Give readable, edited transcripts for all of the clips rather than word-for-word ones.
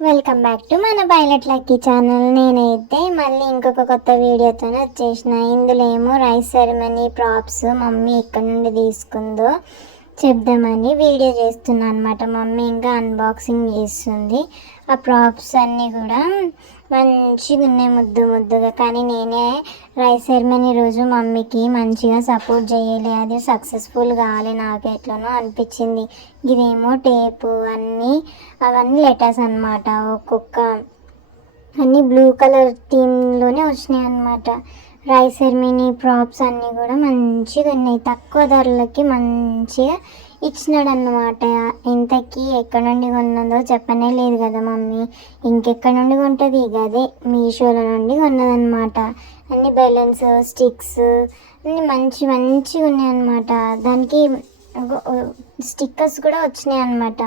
Welcome back to మన pilot lucky channel. నేనైతే మళ్ళీ ఇంకొక కొత్త వీడియోతో వచ్చేసిన. ఇందులో ఏమో రైస్ సెరమనీ ప్రాప్స్ మమ్మీ ఎక్కడి నుండి తీసుకుందో చెప్దామని వీడియో చేస్తున్నా అనమాట. మమ్మీ ఇంకా అన్బాక్సింగ్ చేస్తుంది. ఆ ప్రాప్స్ అన్నీ కూడా మంచిగా ఉన్నాయి, ముద్దు ముద్దుగా. కానీ నేనే రైస్ సెరమనీ రోజు మమ్మీకి మంచిగా సపోర్ట్ చేయాలి, అది సక్సెస్ఫుల్ కావాలి నాకు ఎట్లనో అనిపించింది. ఇదేమో టేపు అవన్నీ లెటర్స్ అనమాట. ఒక్కొక్క అన్నీ బ్లూ కలర్ థీమ్లోనే వచ్చినాయి అనమాట. రైస్ సెరమనీ ప్రాప్స్ అన్నీ కూడా మంచిగా ఉన్నాయి, తక్కువ ధరలకి మంచిగా ఇచ్చినాడు అన్నమాట. ఇంతకీ ఎక్కడి నుండి కొన్నదో చెప్పనే లేదు కదా మమ్మీ. ఇంకెక్కడి నుండి కొంటుంది, ఇక అదే మీషోలో నుండి కొన్నదన్నమాట. అన్ని బెలూన్స్, స్టిక్స్ అన్నీ మంచిగా ఉన్నాయి అన్నమాట. దానికి స్టిక్కర్స్ కూడా వచ్చినాయి అన్నమాట.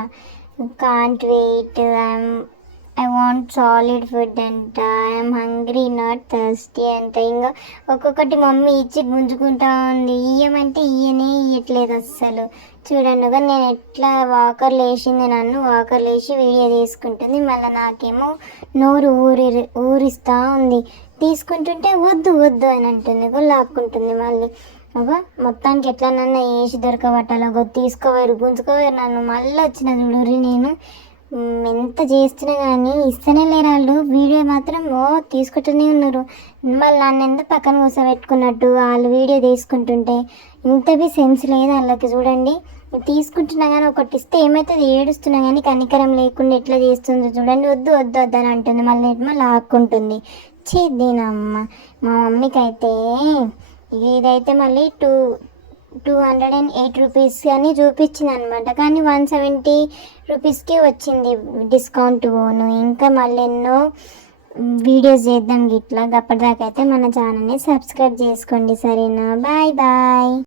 Can't wait, I want solid food అంట, ఐఎమ్ హంగ్రీ నాట్ థర్స్టీ అంట. ఇంకా ఒక్కొక్కటి మమ్మీ ఇచ్చి గుంజుకుంటా ఉంది. ఇయ్యమంటే ఇయ్యట్లేదు అస్సలు. చూడండి కానీ నేను ఎట్లా వాకర్లు వేసింది, నన్ను వాకర్లు వేసి వీడియో తీసుకుంటుంది. మళ్ళీ నాకేమో నోరు ఊరిస్తూ ఉంది. తీసుకుంటుంటే వద్దు వద్దు అని అంటుంది, లాక్కుంటుంది మళ్ళీ. మొత్తానికి ఎట్లనన్నా వేసి దొరకబట్టాలో తీసుకోవేరు గుంజుకోవేరు నన్ను. మళ్ళీ వచ్చిన చూడురి, నేను ఎంత చేస్తున్నా కానీ ఇస్తూనే లేరు వాళ్ళు. వీడియో మాత్రం తీసుకుంటూనే ఉన్నారు. మళ్ళీ నన్ను ఎందుకు పక్కన కూర్చోబెట్టుకున్నట్టు వాళ్ళు వీడియో తీసుకుంటుంటే. ఇంత బి సెన్స్ లేదు వాళ్ళకి. చూడండి, తీసుకుంటున్నా కానీ ఒకటి ఇస్తే ఏమవుతుంది, ఏడుస్తున్నా కానీ కనికరం లేకుండా ఎట్లా చేస్తుందో చూడండి. వద్దు వద్దు వద్దు అని అంటుంది, మళ్ళీ లాక్కుంటుంది. చేద్దానమ్మ. మా మమ్మీకి అయితే ఇదైతే మళ్ళీ 208 రూపీస్ అని చూపించింది అనమాట. కానీ 170 రూపీస్కి వచ్చింది డిస్కౌంట్ పోను. ఇంకా మళ్ళీ ఎన్నో వీడియోస్ చేద్దాం ఇట్లా. అప్పటిదాకా అయితే మన ఛానల్ని సబ్స్క్రైబ్ చేసుకోండి, సరేనా? Bye bye.